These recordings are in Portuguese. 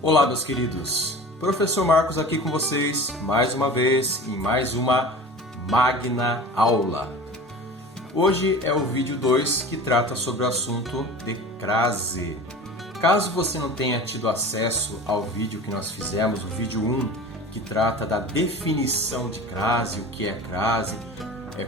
Olá, meus queridos. Professor Marcos aqui com vocês mais uma vez em mais uma magna aula. Hoje é o vídeo 2 que trata sobre o assunto de crase. Caso você não tenha tido acesso ao vídeo que nós fizemos, o vídeo 1, que trata da definição de crase, o que é crase,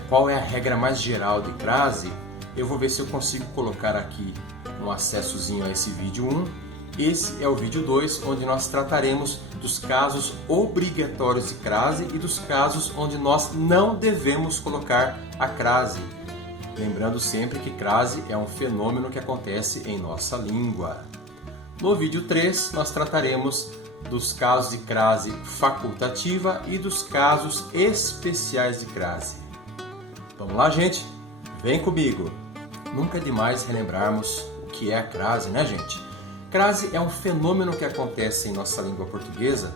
qual é a regra mais geral de crase, eu vou ver se eu consigo colocar aqui um acessozinho a esse vídeo 1. Esse é o vídeo 2, onde nós trataremos dos casos obrigatórios de crase e dos casos onde nós não devemos colocar a crase. Lembrando sempre que crase é um fenômeno que acontece em nossa língua. No vídeo 3, nós trataremos dos casos de crase facultativa e dos casos especiais de crase. Vamos lá, gente? Vem comigo! Nunca é demais relembrarmos o que é a crase, né, gente? Crase é um fenômeno que acontece em nossa língua portuguesa,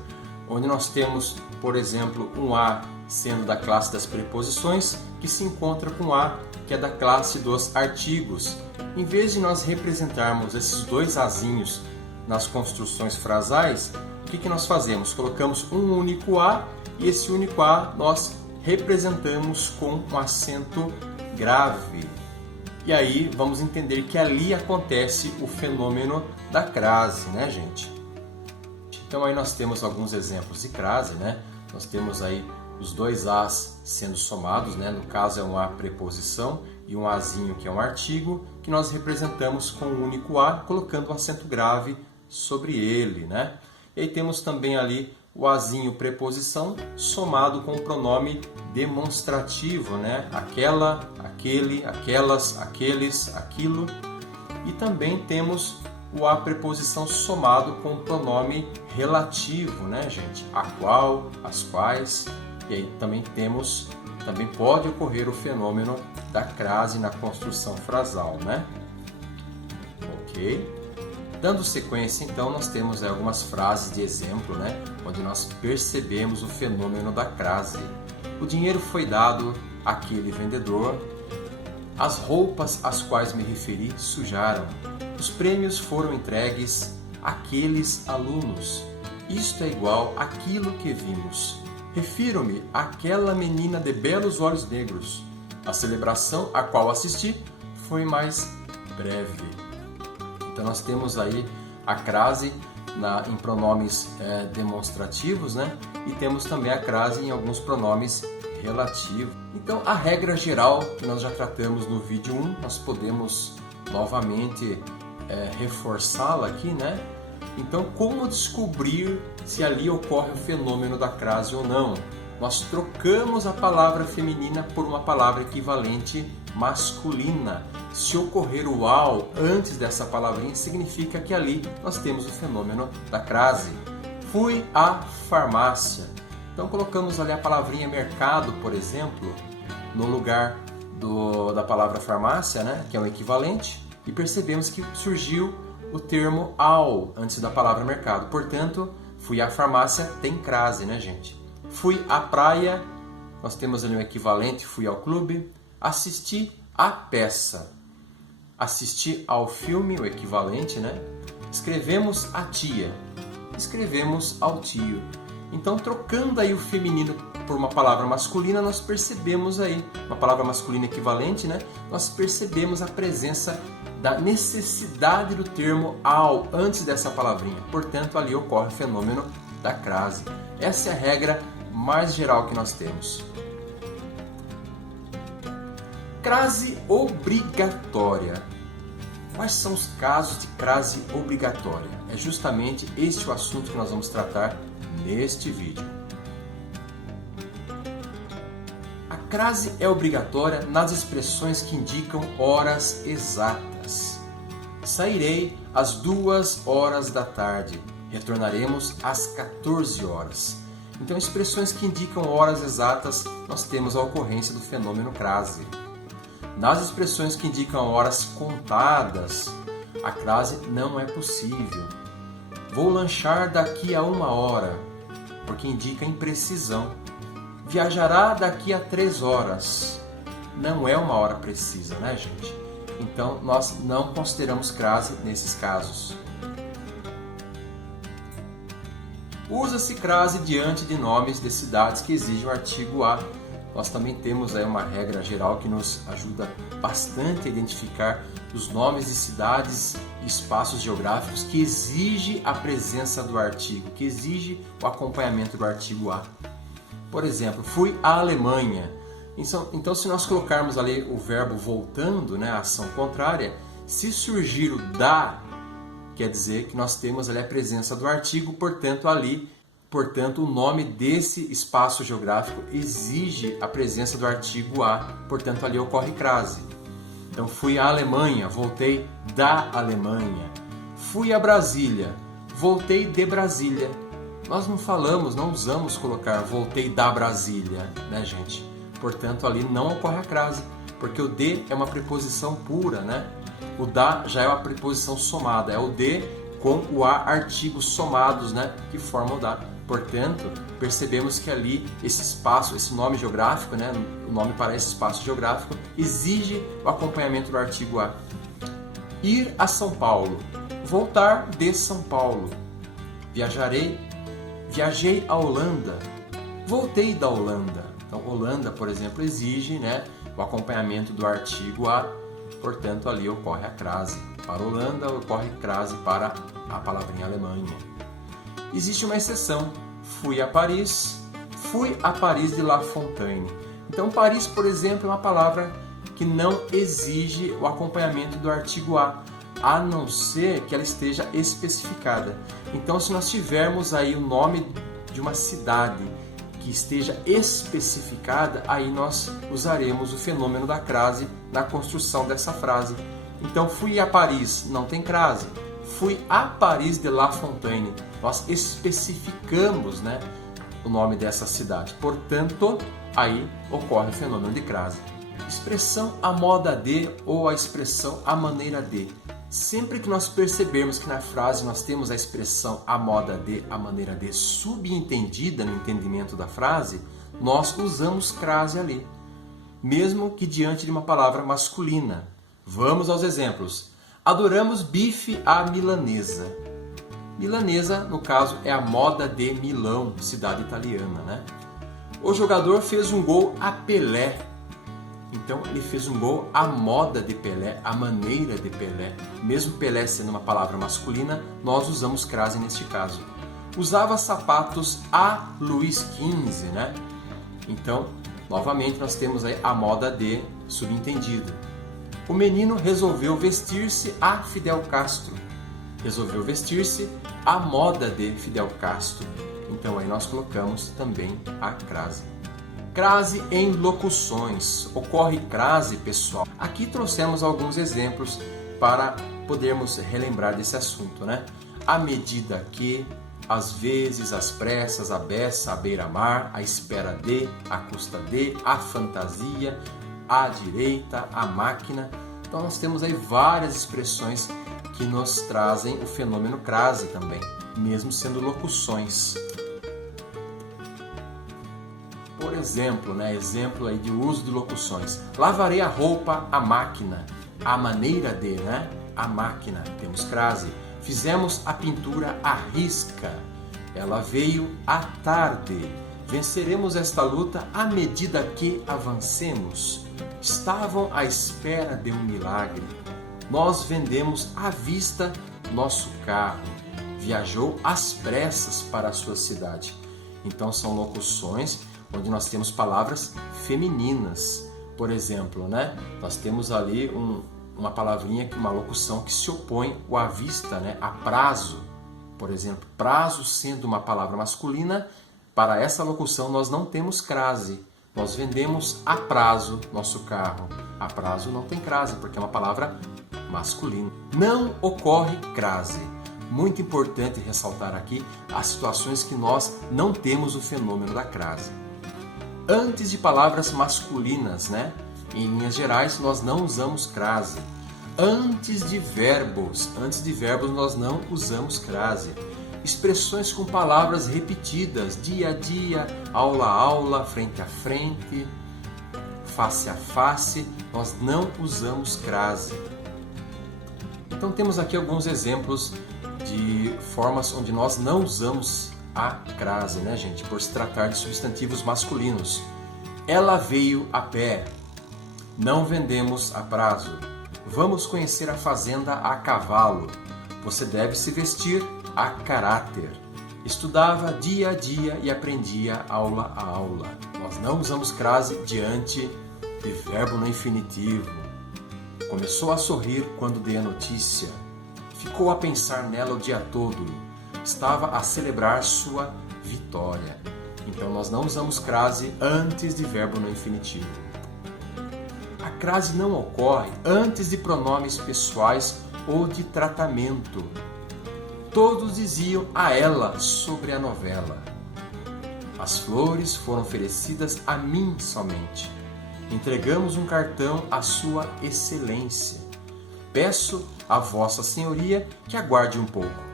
onde nós temos, por exemplo, um A sendo da classe das preposições, que se encontra com A, que é da classe dos artigos. Em vez de nós representarmos esses dois Azinhos nas construções frasais, o que nós fazemos? Colocamos um único A e esse único A nós representamos com um acento grave. E aí vamos entender que ali acontece o fenômeno da crase, né, gente? Então aí nós temos alguns exemplos de crase, né? Nós temos aí os dois As sendo somados, né? No caso é um A preposição e um Azinho que é um artigo, que nós representamos com um único A, colocando um acento grave sobre ele, né? E aí temos também ali o Azinho preposição somado com o pronome demonstrativo, né? Aquela, aquele, aquelas, aqueles, aquilo. E também temos o A preposição somado com o pronome relativo, né, gente? A qual, as quais. E aí também pode ocorrer o fenômeno da crase na construção frasal, né? Ok? Dando sequência, então, nós temos algumas frases de exemplo, né, onde nós percebemos o fenômeno da crase. O dinheiro foi dado àquele vendedor. As roupas às quais me referi sujaram. Os prêmios foram entregues àqueles alunos. Isto é igual àquilo que vimos. Refiro-me àquela menina de belos olhos negros. A celebração a qual assisti foi mais breve. Então nós temos aí a crase em pronomes demonstrativos, né? E temos também a crase em alguns pronomes relativos. Então a regra geral que nós já tratamos no vídeo 1, nós podemos novamente reforçá-la aqui, né? Então como descobrir se ali ocorre o fenômeno da crase ou não? Nós trocamos a palavra feminina por uma palavra equivalente masculina. Se ocorrer o ao antes dessa palavrinha, significa que ali nós temos o fenômeno da crase. Fui à farmácia. Então colocamos ali a palavrinha mercado, por exemplo, no lugar da palavra farmácia, né, que é um equivalente, e percebemos que surgiu o termo ao antes da palavra mercado. Portanto, fui à farmácia tem crase, né, gente? Fui à praia, nós temos ali um equivalente, fui ao clube. Assisti à peça. Assisti ao filme, o equivalente, né? Escrevemos à tia. Escrevemos ao tio. Então, trocando aí o feminino por uma palavra masculina, nós percebemos aí, uma palavra masculina equivalente, né? Nós percebemos a presença da necessidade do termo ao antes dessa palavrinha. Portanto, ali ocorre o fenômeno da crase. Essa é a regra mais geral que nós temos. Crase obrigatória. Quais são os casos de crase obrigatória? É justamente este o assunto que nós vamos tratar neste vídeo. A crase é obrigatória nas expressões que indicam horas exatas. Sairei às 2h da tarde. Retornaremos às 14 horas. Então, expressões que indicam horas exatas, nós temos a ocorrência do fenômeno crase. Nas expressões que indicam horas contadas, a crase não é possível. Vou lanchar daqui a 1 hora, porque indica imprecisão. Viajará daqui a 3 horas. Não é uma hora precisa, né, gente? Então, nós não consideramos crase nesses casos. Usa-se crase diante de nomes de cidades que exigem o artigo a. Nós também temos aí uma regra geral que nos ajuda bastante a identificar os nomes de cidades e espaços geográficos que exigem a presença do artigo, que exige o acompanhamento do artigo a. Por exemplo, fui à Alemanha. Então, se nós colocarmos ali o verbo voltando, né, a ação contrária, se surgir o da, quer dizer que nós temos ali a presença do artigo, portanto, o nome desse espaço geográfico exige a presença do artigo a, portanto, ali ocorre crase. Então, fui à Alemanha, voltei da Alemanha. Fui a Brasília, voltei de Brasília. Nós não usamos colocar voltei da Brasília, né, gente? Portanto, ali não ocorre a crase, porque o de é uma preposição pura, né? O da já é uma preposição somada, é o de com o a artigos somados, né, que formam o da. Portanto, percebemos que ali esse espaço, esse nome geográfico, né, o nome para esse espaço geográfico, exige o acompanhamento do artigo a. Ir a São Paulo, voltar de São Paulo. Viajei à Holanda, voltei da Holanda. Então, Holanda, por exemplo, exige, né, o acompanhamento do artigo a, portanto, ali ocorre a crase. Para Holanda, ocorre crase para a palavrinha Alemanha. Existe uma exceção. Fui a Paris de La Fontaine. Então, Paris, por exemplo, é uma palavra que não exige o acompanhamento do artigo a não ser que ela esteja especificada. Então, se nós tivermos aí o nome de uma cidade que esteja especificada, aí nós usaremos o fenômeno da crase na construção dessa frase. Então, fui a Paris, não tem crase. Fui a Paris de La Fontaine. Nós especificamos, né, o nome dessa cidade. Portanto, aí ocorre o fenômeno de crase. Expressão à moda de ou a expressão à maneira de. Sempre que nós percebermos que na frase nós temos a expressão à moda de, à maneira de subentendida no entendimento da frase, nós usamos crase ali, mesmo que diante de uma palavra masculina. Vamos aos exemplos. Adoramos bife à milanesa. Milanesa, no caso, é a moda de Milão, cidade italiana, né? O jogador fez um gol a Pelé. Então, ele fez um gol à moda de Pelé, à maneira de Pelé. Mesmo Pelé sendo uma palavra masculina, nós usamos crase neste caso. Usava sapatos a Luís XV, né? Então, novamente, nós temos aí a moda de subentendido. O menino resolveu vestir-se a Fidel Castro. Resolveu vestir-se à moda de Fidel Castro. Então, aí nós colocamos também a crase. Crase em locuções. Ocorre crase, pessoal. Aqui trouxemos alguns exemplos para podermos relembrar desse assunto, né? À medida que, às vezes, às pressas, à beça, à beira-mar, à espera de, à custa de, à fantasia, à direita, à máquina. Então nós temos aí várias expressões que nos trazem o fenômeno crase também, mesmo sendo locuções. Por exemplo, né, exemplo aí de uso de locuções. Lavarei a roupa à máquina, à maneira de, né? A máquina, temos crase. Fizemos a pintura à risca, ela veio à tarde. Venceremos esta luta à medida que avancemos. Estavam à espera de um milagre. Nós vendemos à vista nosso carro. Viajou às pressas para a sua cidade. Então são locuções onde nós temos palavras femininas. Por exemplo, né? Nós temos ali uma palavrinha, uma locução que se opõe ao à vista, né? A prazo. Por exemplo, prazo sendo uma palavra masculina, para essa locução nós não temos crase. Nós vendemos a prazo nosso carro. A prazo não tem crase, porque é uma palavra masculina. Não ocorre crase. Muito importante ressaltar aqui as situações que nós não temos o fenômeno da crase. Antes de palavras masculinas, né? Em linhas gerais, nós não usamos crase. Antes de verbos nós não usamos crase. Expressões com palavras repetidas, dia a dia, aula a aula, frente a frente, face a face, nós não usamos crase. Então temos aqui alguns exemplos de formas onde nós não usamos a crase, né, gente? Por se tratar de substantivos masculinos. Ela veio a pé. Não vendemos a prazo. Vamos conhecer a fazenda a cavalo. Você deve se vestir a caráter. Estudava dia a dia e aprendia aula a aula. Nós não usamos crase diante de verbo no infinitivo. Começou a sorrir quando dei a notícia. Ficou a pensar nela o dia todo. Estava a celebrar sua vitória. Então nós não usamos crase antes de verbo no infinitivo. A crase não ocorre antes de pronomes pessoais ou de tratamento. Todos diziam a ela sobre a novela. As flores foram oferecidas a mim somente. Entregamos um cartão à sua excelência. Peço a vossa senhoria que aguarde um pouco.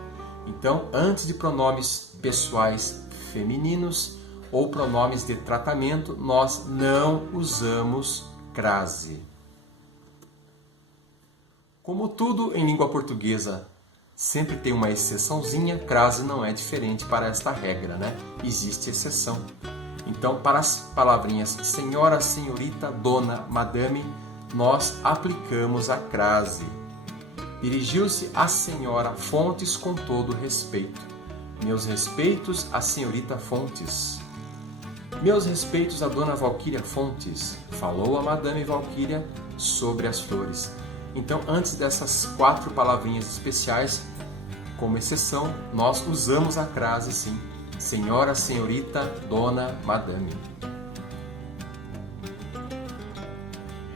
Então, antes de pronomes pessoais femininos ou pronomes de tratamento, nós não usamos crase. Como tudo em língua portuguesa sempre tem uma exceçãozinha, crase não é diferente para esta regra, né? Existe exceção. Então, para as palavrinhas senhora, senhorita, dona, madame, nós aplicamos a crase. Dirigiu-se à senhora Fontes com todo respeito. Meus respeitos à senhorita Fontes. Meus respeitos à dona Valquíria Fontes. Falou a madame Valquíria sobre as flores. Então, antes dessas 4 palavrinhas especiais, como exceção, nós usamos a crase sim. Senhora, senhorita, dona, madame.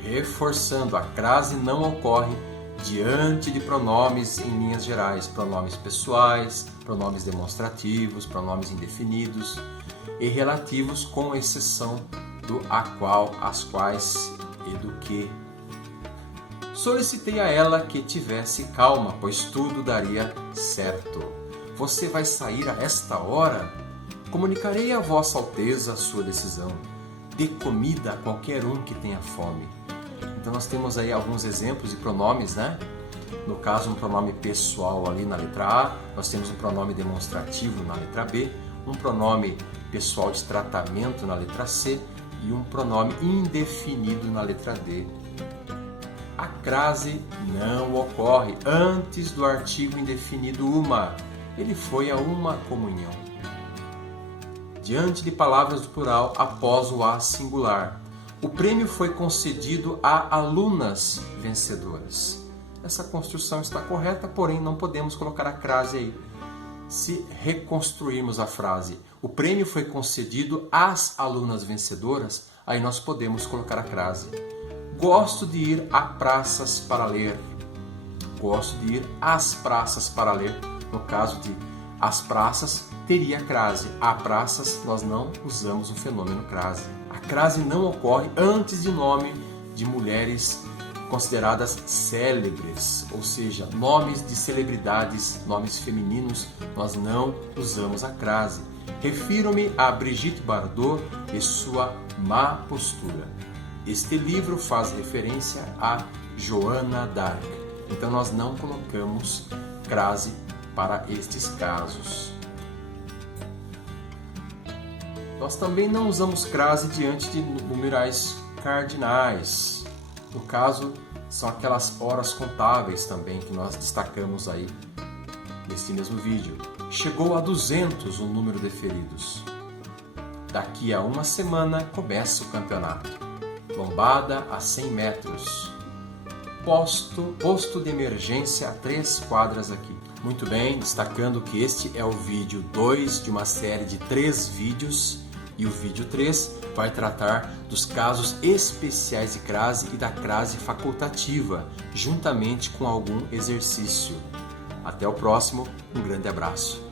Reforçando, a crase não ocorre diante de pronomes em linhas gerais, pronomes pessoais, pronomes demonstrativos, pronomes indefinidos e relativos, com exceção do a qual, as quais e do que. Solicitei a ela que tivesse calma, pois tudo daria certo. Você vai sair a esta hora? Comunicarei a Vossa Alteza a sua decisão. Dê comida a qualquer um que tenha fome. Então nós temos aí alguns exemplos de pronomes, né? No caso, um pronome pessoal ali na letra A, nós temos um pronome demonstrativo na letra B, um pronome pessoal de tratamento na letra C e um pronome indefinido na letra D. A crase não ocorre antes do artigo indefinido uma. Ele foi a uma comunhão. Diante de palavras do plural após o a singular. O prêmio foi concedido a alunas vencedoras. Essa construção está correta, porém não podemos colocar a crase aí. Se reconstruirmos a frase, o prêmio foi concedido às alunas vencedoras, aí nós podemos colocar a crase. Gosto de ir a praças para ler. Gosto de ir às praças para ler. No caso de as praças, teria crase. A praças, nós não usamos o fenômeno crase. A crase não ocorre antes de nome de mulheres consideradas célebres, ou seja, nomes de celebridades, nomes femininos, nós não usamos a crase. Refiro-me a Brigitte Bardot e sua má postura. Este livro faz referência a Joana d'Arc, então nós não colocamos crase para estes casos. Nós também não usamos crase diante de numerais cardinais. No caso, são aquelas horas contáveis também que nós destacamos aí neste mesmo vídeo. Chegou a 200 o número de feridos. Daqui a uma semana começa o campeonato. Lombada a 100 metros. Posto de emergência a 3 quadras aqui. Muito bem, destacando que este é o vídeo 2 de uma série de 3 vídeos. E o vídeo 3 vai tratar dos casos especiais de crase e da crase facultativa, juntamente com algum exercício. Até o próximo, um grande abraço.